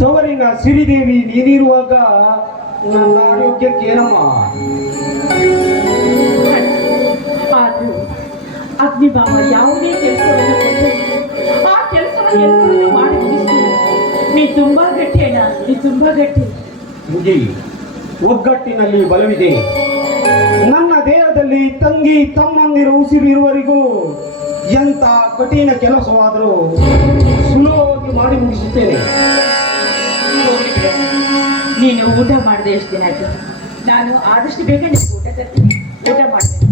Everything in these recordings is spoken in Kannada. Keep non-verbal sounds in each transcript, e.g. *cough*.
ತವರಿನ ಸಿರಿದೇವಿ ನೀನಿರುವಾಗ ನನ್ನ ಆರೋಗ್ಯಕ್ಕೆ ಏನಮ್ಮ? ಅಗ್ನಿ ಬಾಬ ಯಾವುದೇ ಕೆಲಸವನ್ನು ಆ ಕೆಲಸವನ್ನು ಮಾಡಿ ನೀ ತುಂಬಾ ಗಟ್ಟಿ ಅಣ್ಣ ನೀ ತುಂಬಾ ಗಟ್ಟಿ. ಮುಗಿ ಒಗ್ಗಟ್ಟಿನಲ್ಲಿ ಬಲವಿದೆ. ನನ್ನ ದೇಹದಲ್ಲಿ ತಂಗಿ ತಮ್ಮಂದಿರು ಉಸಿರು ಇರುವರಿಗೂ ಎಂತ ಕಠಿಣ ಕೆಲಸವಾದರೂ ಸುಲಭವಾಗಿ ಮಾಡಿ ಮುಗಿಸುತ್ತೇನೆ. ನೀನು ಊಟ ಮಾಡಿದೆ ಎಷ್ಟು ದಿನ ಆಯ್ತು? ನಾನು ಆದಷ್ಟು ಬೇಗ ನಿನಗೆ ಊಟ ತರ್ತೀನಿ. ಊಟ ಮಾಡ್ತೀನಿ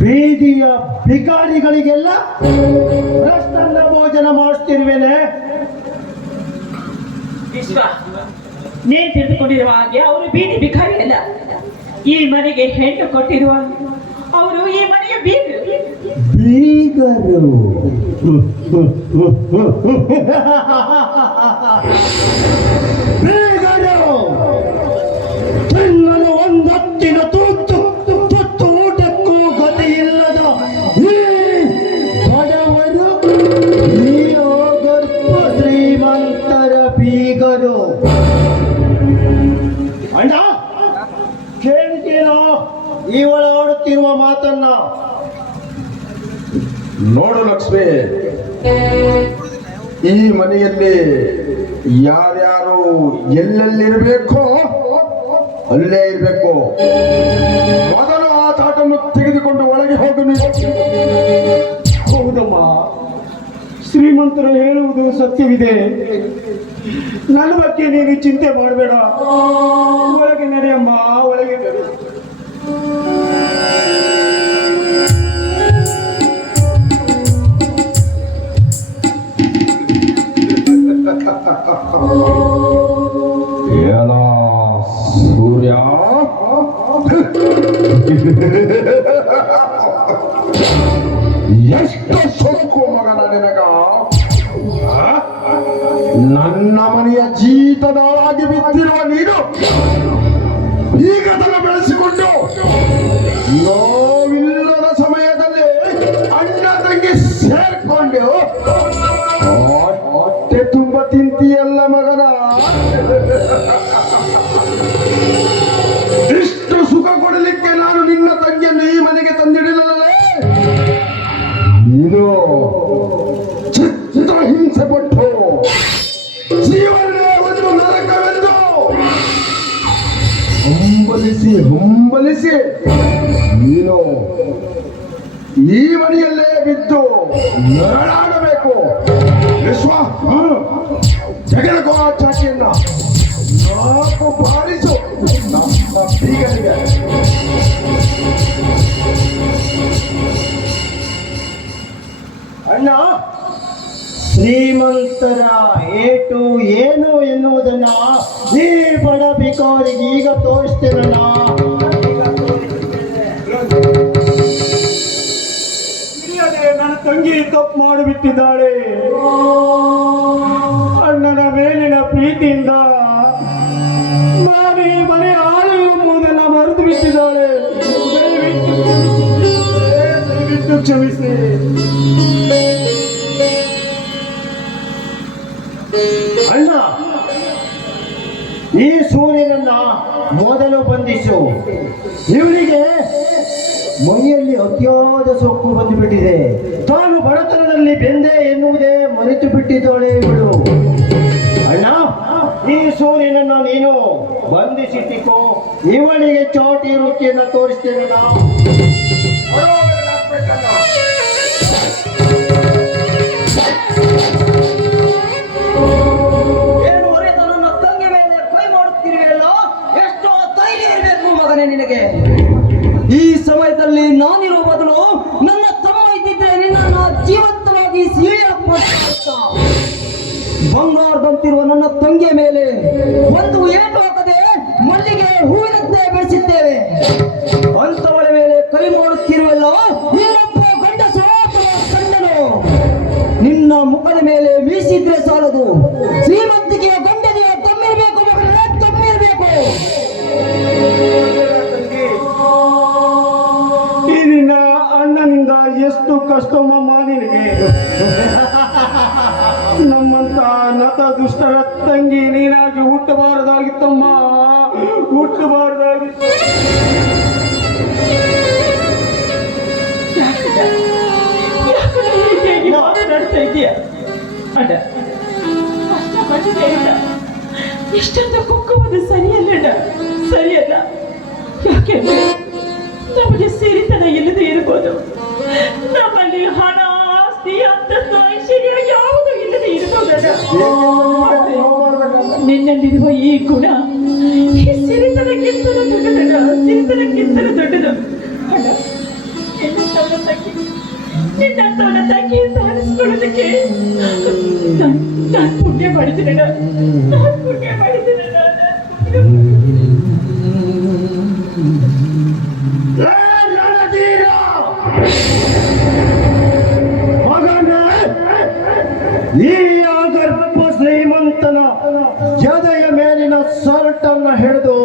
ಬೀದಿಯ ಭಿಕಾರಿಗಳಿಗೆಲ್ಲ ಭ್ರಷ್ಟನ್ನ ಭೋಜನ ಮಾಡಿಸ್ತಿರುವೆನೆ. ವಿಶ್ವ ನೀನ್ ತಿಳಿದುಕೊಂಡಿರುವ ಹಾಗೆ ಅವರು ಬೀದಿ ಬಿಕಾರಿ ಅಲ್ಲ. ಈ ಮನೆಗೆ ಹೆಣ್ಣು ಕೊಟ್ಟಿರುವ ಅವರು ಈ ಮನೆಯ ಬೀಗರು. ಬೀಗರು. *laughs* *laughs* ಬೀಗರು ಅಣ್ಣ ಕೇಳಿದ್ದೇನೋ ಇವಳ ಆಡುತ್ತಿರುವ ಮಾತನ್ನ. ನೋಡು ಲಕ್ಷ್ಮಿ ಈ ಮನೆಯಲ್ಲಿ ಯಾರ್ಯಾರು ಎಲ್ಲೆಲ್ಲಿರ್ಬೇಕೋ ಅಲ್ಲೇ ಇರ್ಬೇಕು. ಮೊದಲು ಆ ತಾಟನ್ನು ತೆಗೆದುಕೊಂಡು ಒಳಗೆ ಹೋಗು ಶ್ರೀಮಂತರು ಹೇಳುವುದು ಸತ್ಯವಿದೆ. ನನ್ನ ಬಗ್ಗೆ ನೀನು ಚಿಂತೆ ಮಾಡಬೇಡ. ಒಳಗೆ ಜಗದಗೋ ಚಾಚಿಯನ್ನ ನಾಲ್ಕು ಬಾರಿಸು. ನಮ್ಮ ಬೀಗನಿಗೆ ಅಣ್ಣ ಶ್ರೀಮಂತರ ಏಟು ಏನು ಎನ್ನುವುದನ್ನ ಈ ಬಡ ಬಿಕೋರಿಗೆ ಈಗ ತೋರಿಸ್ತೇನಣ್ಣ ನನ್ನ ತಂಗಿ ತಪ್ಪು ಮಾಡಿಬಿಟ್ಟಿದ್ದಾಳೆ. ಪ್ರೀತಿಯಿಂದ ಮನೆ ಮನೆ ಆಳು ಎಂಬುದೆಲ್ಲ ಮರೆತು ಬಿಟ್ಟಿದ್ದಾಳೆ ದಯವಿಟ್ಟು ಕ್ಷಮಿಸಿ. ಅಣ್ಣ, ಈ ಸೂರ್ಯನನ್ನ ಮೊದಲು ಬಂಧಿಸು. ಇವರಿಗೆ ಮೈಯಲ್ಲಿ ಅತಿಯಾದ ಸೊಕ್ಕು ಬಂದುಬಿಟ್ಟಿದೆ. ತಾನು ಬಡತನದಲ್ಲಿ ಬೆಂದೆ ಎನ್ನುವುದೇ ಮರೆತು ಬಿಟ್ಟಿದ್ದಾಳೆ ಇವಳು. ಈ ಸೂರ್ಯನನ್ನ ನೀನು ಬಂಧಿಸಿಟ್ಟಿಕೋ ಇವನಿಗೆ ಚೋಟಿ ವೃತ್ತಿಯನ್ನು ತೋರಿಸ್ತೇನೆ ನಾವು ಹುಟ್ಟಬಾರದಾಗಿತ್ತಮ್ಮ ಹುಟ್ಟಬಾರ್ದಾಗಿತ್ತು. ಮಾತನಾಡ್ತಾ ಇದೀಯ ಅಣ್ಣ. ಇಷ್ಟೊಂದು ಕುಕ್ಕುವುದು ಸರಿಯಲ್ಲ. ಸರಿಯಲ್ಲ ಯಾಕೆಂದ್ರೆ ನಮಗೆ ಸಿರಿತನ ಇಲ್ಲದೆ ಇರ್ಬೋದು. ನಮ್ಮಲ್ಲಿ ಹಣ ಆಸ್ತಿ ಅಂತಸ್ತು ಐಶ್ವರ್ಯ ಯಾವುದು ಇಲ್ಲದೆ ಇರ್ಬೋದಣ್ಣ ನಿನ್ನಲ್ಲಿರುವ ಈ ಗುಣ ಈ ಸಿರಿತನಕ್ಕಿಂತಲೂ ದೊಡ್ಡದಲ್ಲ ಸಿರಿತನಕ್ಕಿಂತಲೂ ದೊಡ್ಡದು ಅಣ್ಣ ನಿನ್ನಂಥವನ ತಂಗಿ ನಾನ್ ನಾನ್ ಪುಣ್ಯ ಮಾಡಿದ್ದೀನಣ್ಣ. ನಾನ್ ಪುಣ್ಯ ಮಾಡಿದ್ದೀನಣ್ಣ. ಈ ಆಗರ್ಭ ಶ್ರೀಮಂತನ ಜದೆಯ ಮೇಲಿನ ಸರ್ಟನ್ನ ಹಿಡಿದು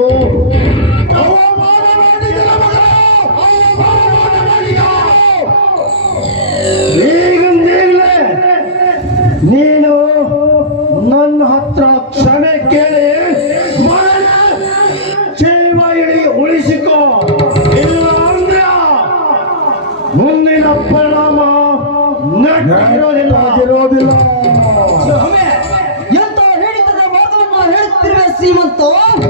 ನೀನು Tom.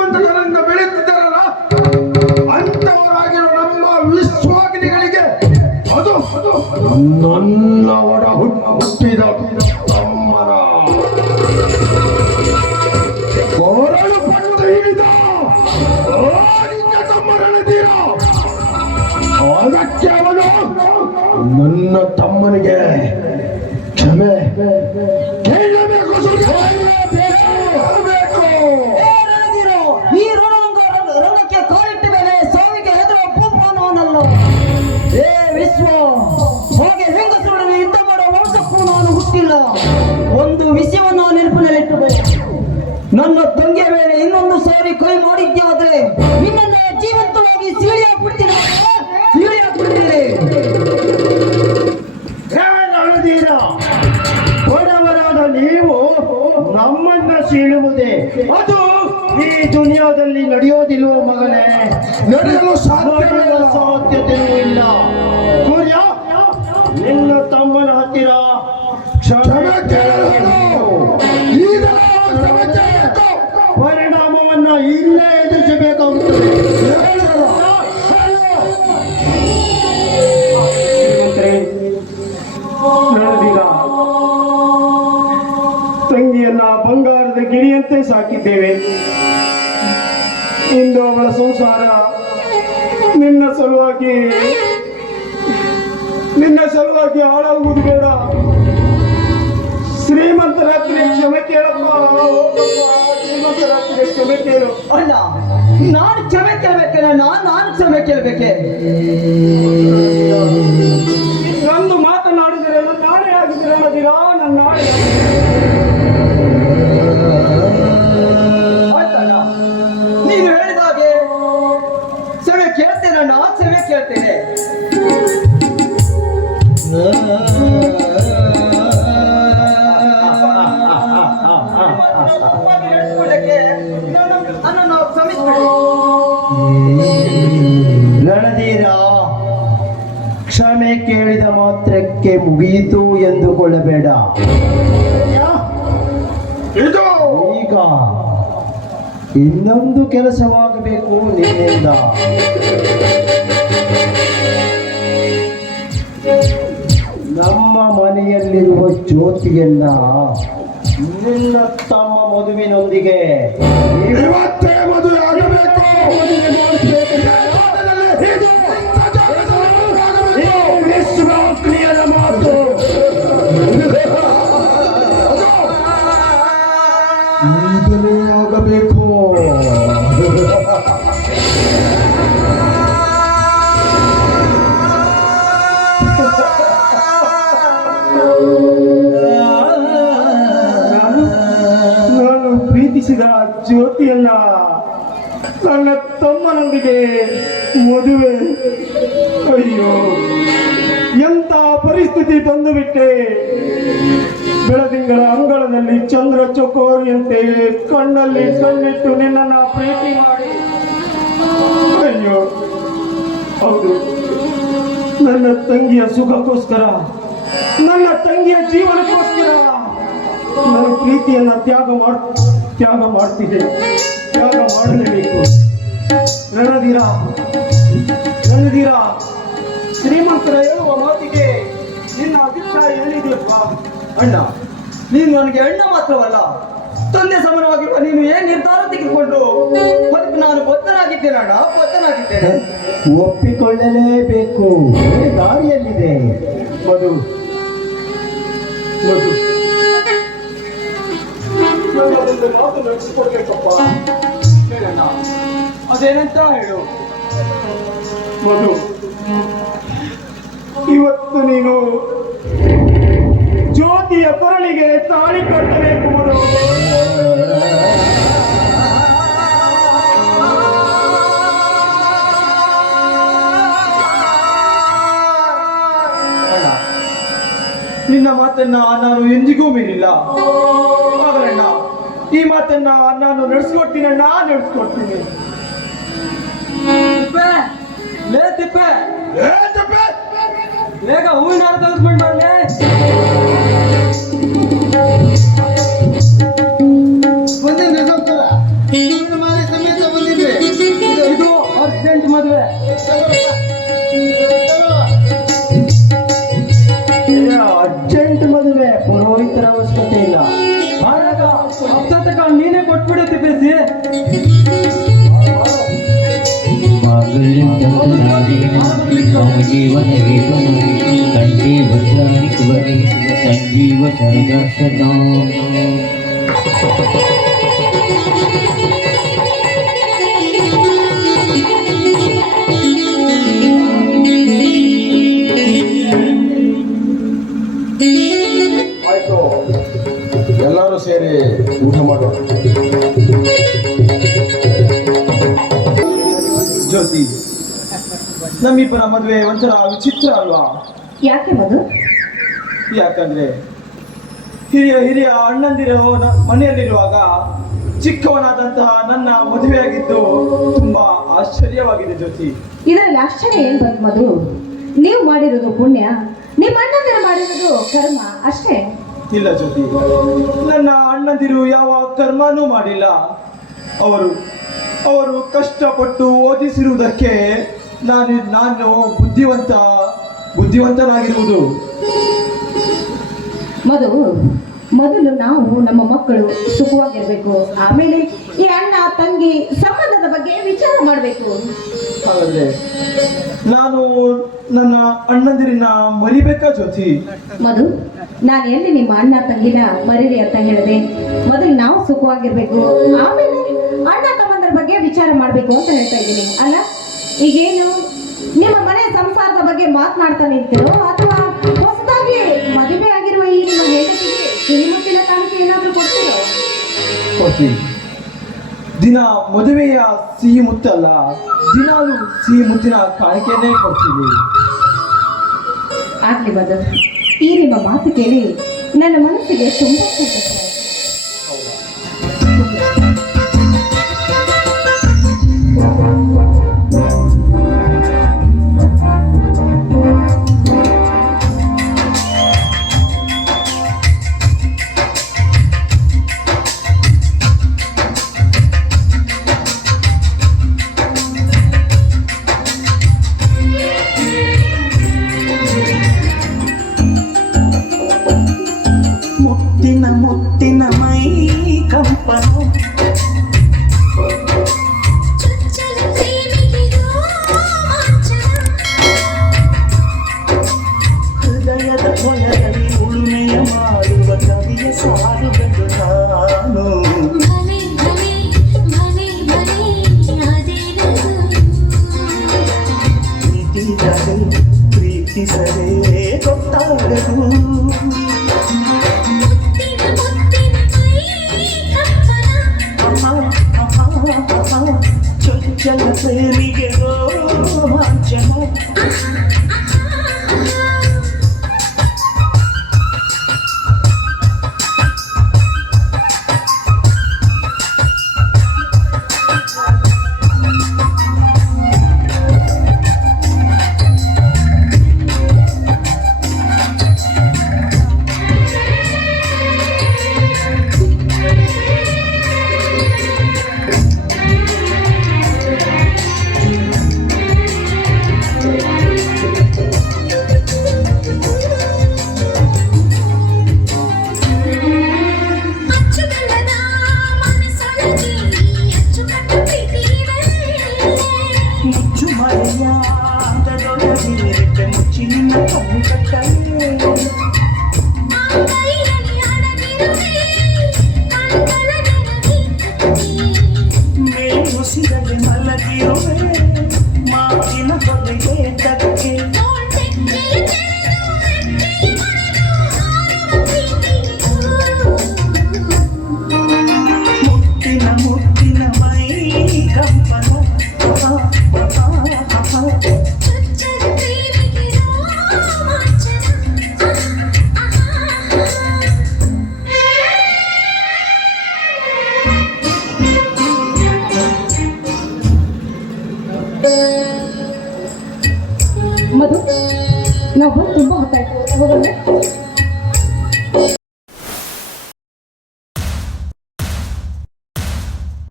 ಶ್ರೀಮಂತರನ್ನ ಬೆಳೆಯುತ್ತಿದ್ದಾರಲ್ಲ ಅಂತವರಾಗಿರೋ ನಮ್ಮ ವಿಶ್ವಾಗ್ನಿಗಳಿಗೆ ಅದು ನನ್ನವರ ಹುಟ್ಟಿದ ತಮ್ಮನ ಕೊರಳು ಪಟ್ಟು ಹಿಡಿದ ಅದಕ್ಕೆ ಅವನು ನನ್ನ ತಮ್ಮನಿಗೆ ನನ್ನ ತಂಗಿಯ ಮೇಲೆ ಇನ್ನೊಂದು ಸಾರಿ ಕೈ ಮಾಡಿದ್ಯಾದ್ರೆ ನಿನ್ನನ್ನ ಜೀವಂತವಾಗಿ ಸೀಳಿ ಹಾಕ್ಬಿಡ್ತೀನಿ ಸೀಳಿ ಹಾಕ್ಬಿಡ್ತೀನಿ ಬಡವರಾದ ನೀವು ನಮ್ಮನ್ನ ಸೀಳುವುದೇ. ಅದು ಈ ದುನಿಯಾದಲ್ಲಿ ನಡೆಯೋದಿಲ್ವೋ ಮಗನೇ? ನಡೆಯಲು. ಸಾಧ್ಯತೆ ಇಲ್ಲ. ಸೂರ್ಯ ಸಾಕಿದ್ದೇವೆ ಇಂದು ಅವಳ ಸಂಸಾರ ನಿನ್ನ ಸಲುವಾಗಿ ನಿನ್ನ ಸಲುವಾಗಿ ಹಾಳಾಗುವುದು ಬೇಡ. ಶ್ರೀಮಂತ ರಾತ್ರಿ ಕ್ಷಮೆ ಕೇಳಪ್ಪ. ಶ್ರೀಮಂತರಾತ್ರಿ ಕ್ಷಮೆ ಕೇಳು. ಅಲ್ಲ ನಾನು ಕ್ಷಮೆ ಕೇಳಬೇಕಲ್ಲ ನಾನು ನಾನು ಕ್ಷಮೆ ಕೇಳ್ಬೇಕೆ? ನಂದು ಮಾತನಾಡಿದರೆ ನಾಳೆ ಆಗಿದ್ರೆ ಅನ್ನೋದಿರಾ ನನ್ನ ನಾಳೆ ಮಾತ್ರಕ್ಕೆ ಮುಗಿಯಿತು ಎಂದುಕೊಳ್ಳಬೇಡ. ಈಗ ಇನ್ನೊಂದು ಕೆಲಸವಾಗಬೇಕು ನಿನ್ನಿಂದ. ನಮ್ಮ ಮನೆಯಲ್ಲಿರುವ ಜ್ಯೋತಿಯನ್ನ ನಿನ್ನ ತಮ್ಮ ಮದುವಿನೊಂದಿಗೆ ಮದುವೆ ಆಗಬೇಕು ಈಗಲೇ ಆಗಬೇಕು ನಾನು ಪ್ರೀತಿಸಿದ ಜ್ಯೋತಿಯನ್ನ ನನ್ನ ತಮ್ಮನೊಂದಿಗೆ ಮದುವೆ. ಅಯ್ಯೋ ಎಂತ ಪರಿಸ್ಥಿತಿ ತಂದು ಬಿಟ್ಟೆ ಬೆಳದಿಂಗಳ ಅಂಗಳದಲ್ಲಿ ಚಂದ್ರ ಚಕೋರಿಯಂತೆ ಕಣ್ಣಲ್ಲಿ ಕಣ್ಣಿಟ್ಟು ನಿನ್ನನ್ನ ಪ್ರೀತಿ ಮಾಡಿ. ಅಯ್ಯೋ, ಹೌದು. ನನ್ನ ತಂಗಿಯ ಸುಖಕ್ಕೋಸ್ಕರ, ನನ್ನ ತಂಗಿಯ ಜೀವನಕ್ಕೋಸ್ಕರ ನನ್ನ ಪ್ರೀತಿಯನ್ನ ತ್ಯಾಗ ಮಾಡ್, ತ್ಯಾಗ ಮಾಡ್ತಿದ್ದೆ. ತ್ಯಾಗ ಮಾಡಲೇಬೇಕು. ರಣಧೀರ ರಣಧೀರ, ಶ್ರೀಮಂತರ ಹೇಳುವ ಮಾತಿಗೆ ನಿನ್ನ ಅಭಿಪ್ರಾಯ ಏನಿದೆಯಪ್ಪ ಅಣ್ಣ ನೀನು ನನಗೆ ಅಣ್ಣ ಮಾತ್ರವಲ್ಲ ತಂದೆ ಸಮನವಾಗಿರುವ ನೀನು ಏನ್ ನಿರ್ಧಾರ ತೆಗೆದುಕೊಂಡು ಅದಕ್ಕೆ ನಾನು ಬದ್ಧನಾಗಿದ್ದೇನೆ ಅಣ್ಣ ಬದ್ಧನಾಗಿದ್ದೇನೆ. ಒಪ್ಪಿಕೊಳ್ಳಲೇಬೇಕು. ಬೇರೆ ದಾರಿಯಲ್ಲಿದೆ. ಮಧು ಮಧು. ನಡೆಸಿಕೊಡ್ಬೇಕಪ್ಪ. ಅದೇನಂತ ಹೇಳು. ಮಧು ಇವತ್ತು ನೀನು ಜ್ಯೋತಿಯ ಕೊರಳಿಗೆ ತಾಳಿ ಕಟ್ಟಬೇಕು ನಿನ್ನ ಮಾತನ್ನ ನಾನು ಎಂದಿಗೂ ಮೀರಿಲ್ಲ ಅವರಣ್ಣ ಈ ಮಾತನ್ನ ನಾನು ನಡೆಸ್ಕೊಡ್ತೀನಿ ಲೇ ತಿಪ್ಪೆ. ಏ ತಪ್ಪೆ? ಬೇಗ ಹೂವಿನ ಹಾರ ತೆಗೆದುಕೊಂಡು ಮದುವೆ ಅರ್ಜೆಂಟ್ ಮದುವೆ ಪುರೋಹಿತರ ಅವಶ್ಯಕತೆ ಇಲ್ಲ ಭಾರತ ಅಕ್ಷತಕ ನೀನೇ ಕೊಟ್ಬಿಡು ತಿಪ್ಪೇಸಿ ಕಂಠೆ ಭದ್ರಾಣಿ ಕುವರಿ ಸಂಜೀವ ಶರದರ್ಶನ ಸೇರಿ ಊಟ ಮಾಡುವ. ಜ್ಯೋತಿ ನಮ್ಮಿಬ್ಬರ ಮದುವೆ ಒಂಥರ ವಿಚಿತ್ರ ಅಲ್ವಾ? ಯಾಕೆ ಮದು ಯಾಕಂದ್ರೆ ಹಿರಿಯ ಹಿರಿಯ ಅಣ್ಣಂದಿರು ಮನೆಯಲ್ಲಿರುವಾಗ ಚಿಕ್ಕವನಾದಂತಹ ನನ್ನ ಮದುವೆಯಾಗಿದ್ದು ತುಂಬಾ ಆಶ್ಚರ್ಯವಾಗಿದೆ ಜ್ಯೋತಿ. ಇದರಲ್ಲಿ ಆಶ್ಚರ್ಯ ಏನ್ ಬಂತು ಮಧು? ನೀವು ಮಾಡಿರೋದು ಪುಣ್ಯ ನಿಮ್ಮ ಅಣ್ಣಂದಿರ ಮಾಡಿರೋದು ಕರ್ಮ ಅಷ್ಟೇ. ಇಲ್ಲ ಜ್ಯೋತಿ. ನನ್ನ ಅಣ್ಣಂದಿರು ಯಾವ ಕರ್ಮನೂ ಮಾಡಿಲ್ಲ. ಅವರು ಅವರು ಕಷ್ಟಪಟ್ಟು ಓದಿಸಿರುವುದಕ್ಕೆ ನಾನು ನಾನು ಬುದ್ಧಿವಂತ, ಬುದ್ಧಿವಂತನಾಗಿರುವುದು. ಮಧು ಮೊದಲು ನಾವು ನಮ್ಮ ಮಕ್ಕಳು ಸುಖವಾಗಿರ್ಬೇಕು. ಆಮೇಲೆ ಈ ಅಣ್ಣ ತಂಗಿ ಸಂಬಂಧದ ಬಗ್ಗೆ ವಿಚಾರ ಮಾಡಬೇಕು. ಹಾಗಾದ್ರೆ ನಾನು ನನ್ನ ಅಣ್ಣಂದಿರಿನ ಮರಿಬೇಕಾ ಜ್ಯೋತಿ? ಮಧು ನಾನು ಎಲ್ಲಿ ನಿಮ್ಮ ಅಣ್ಣ ತಂಗಿನ ಮರೀರಿ ಅಂತ ಹೇಳಿದೆ. ಮೊದಲು ನಾವು ಸುಖವಾಗಿರ್ಬೇಕು. ಆಮೇಲೆ ಅಣ್ಣ ತಮ್ಮಂದ್ರ ಬಗ್ಗೆ ವಿಚಾರ ಮಾಡಬೇಕು ಅಂತ ಹೇಳ್ತಾ ಇದ್ದೀನಿ. ಅಲ್ಲ ಈಗೇನು ನಿಮ್ಮ ಮನೆ ಸಂಸಾರದ ಬಗ್ಗೆ ಮಾತನಾಡ್ತಾ ನಿಂತಿರೋ ಕಾಣಿಕೆ ಏನಾದ್ರೂ ಕೊಡ್ತೀರೋ? ಕೊಡ್ತೀನಿ. ದಿನ ಮದುವೆಯ ಸಿಹಿ ಮುತ್ತಲ್ಲ ದಿನಾಲು ಸಿಹಿ ಮುತ್ತಿನ ಕಾಣಿಕೆಯನ್ನೇ ಕೊಡ್ತೀವಿ ಆಗ್ಲಿ ಬದ ಈ ನಿಮ್ಮ ಮಾತು ಕೇಳಿ ನನ್ನ ಮನಸ್ಸಿಗೆ ತುಂಬಾ ಸಂತೋಷ ముత్తిన మై కంపను చొచ్చల పేరిగేదో అంచనా